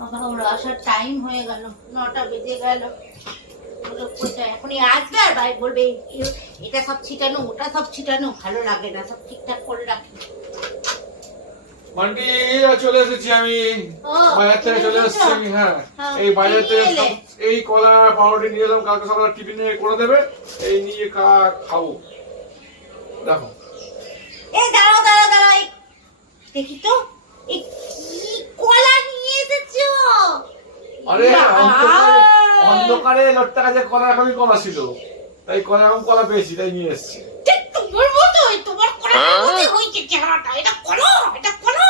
বাবা ওর আসার টাইম হয়ে গেল নটা বেজে গেল। এখনই আসবে আর ভাই বলবে এটা সব ছিটানো ওটা সব ছিটানো ভালো লাগে না সব ঠিকঠাক করে রাখি। মান্টি চলে এসেছি আমি। বাজার থেকে চলে এসেছি? আমি হ্যাঁ। হ্যাঁ, এই বাজার থেকে এই কলা পাউরুটি নিয়ে এলাম কালকে সকালে টিফিনে করে দেবে এই নিয়ে কা- খাব। দেখো। এই দাঁড়াও দাঁড়াও দাঁড়াও দেখি তো এই কি কলা নিয়ে এসেছ আরে। অন্ধকারে লোটটা কাছে কলা কলা ছিল। তাই কলা এরকম কলা পেয়েছি তাই নিয়ে এসেছি। ঠিক তোমার মতোই তোমার কলার হয়েছে চেহারাটা এটা কলা এটা কলা।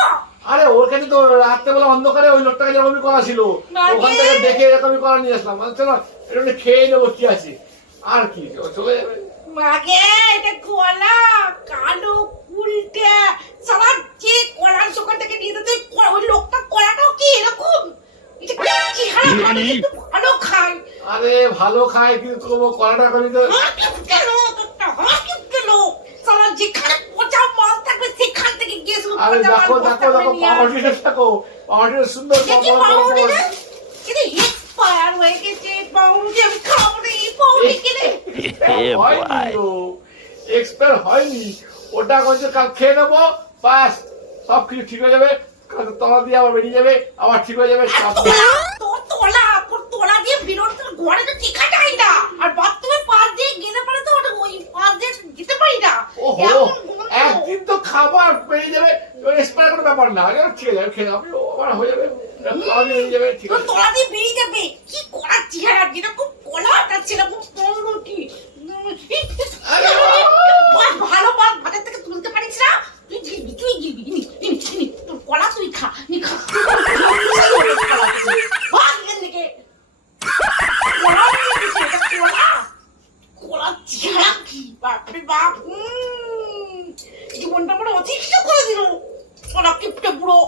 আরে ওখানে তো রাত্রেবেলা অন্ধকারে ওই লোকটা কাছে এরকমই কলা ছিল। ওখান থেকে দেখে এরকমই করা নিয়ে আসলাম। মানে চলো এটা খেয়ে নেব কি আছে। আর কি চলে যাবে। মাগে এটা কালো উল্টে সারা যে কলার দোকান থেকে নিয়ে যেতে ওই লোকটা কলাটাও কি এরকম এটা কি চেহারা ভালো খায় আরে ভালো খায় কিন্তু তবু কলাটা এরকমই তো। কেন একটা হাকিম কেন সারা যেখানে পচা মাল থাকবে সেখান থেকে গিয়ে শুধু আরে দেখো দেখো দেখো পাউরুটিটা দেখো পাউরুটিটা সুন্দর দেখি বড় বড় বড় পাউরুটি বড়। না এটা এক্সপায়ার হয়ে গেছে পাউরুটি আমি খাব না এই পাউরুটি কিনে। হয়নি এক্সপায়ার হয়নি। ওটা করছে কাল খেয়ে নেব বাস সব কিছু ঠিক হয়ে যাবে কাল তলা দিয়ে আবার বেরিয়ে যাবে আবার ঠিক হয়ে যাবে চাপ নেই। তোলা তোর তোলা তোর তোলা দিয়ে বেরোতে তোর ঘরে তো ঠিকানাই না আর বাথরুমের পাশ দিয়ে গেলে পরে তো ওটা ওই পাশ দিয়ে যেতে পারি না ওহো এমন গন্ধ। একদিন তো খাবার বেরিয়ে যাবে এক্সপায়ার কোনো ব্যাপার না আগে ঠিক আছে খেয়ে যাবে আবার হয়ে যাবে তলা দিয়ে বেরিয়ে যাবে ঠিক তোর আছে তোলা দিয়ে বেরিয়ে যাবে কি করার চেহারা যেরকম কলা তার সেরকম পাউরুটি আরে বাহ, ভালো মাল বাজার থেকে তুলতে পারিস না তুই গিলবি তুই গিলবি তোর কলা তুই খা নি খা ভাগ এখান থেকে। কলা নিয়ে এসেছে, এটা কলা? চেহারা কি? বাপরে বাপ, জীবনটা পুরো অতিষ্ঠ করে দিল। কলা কিপটে বুড়ো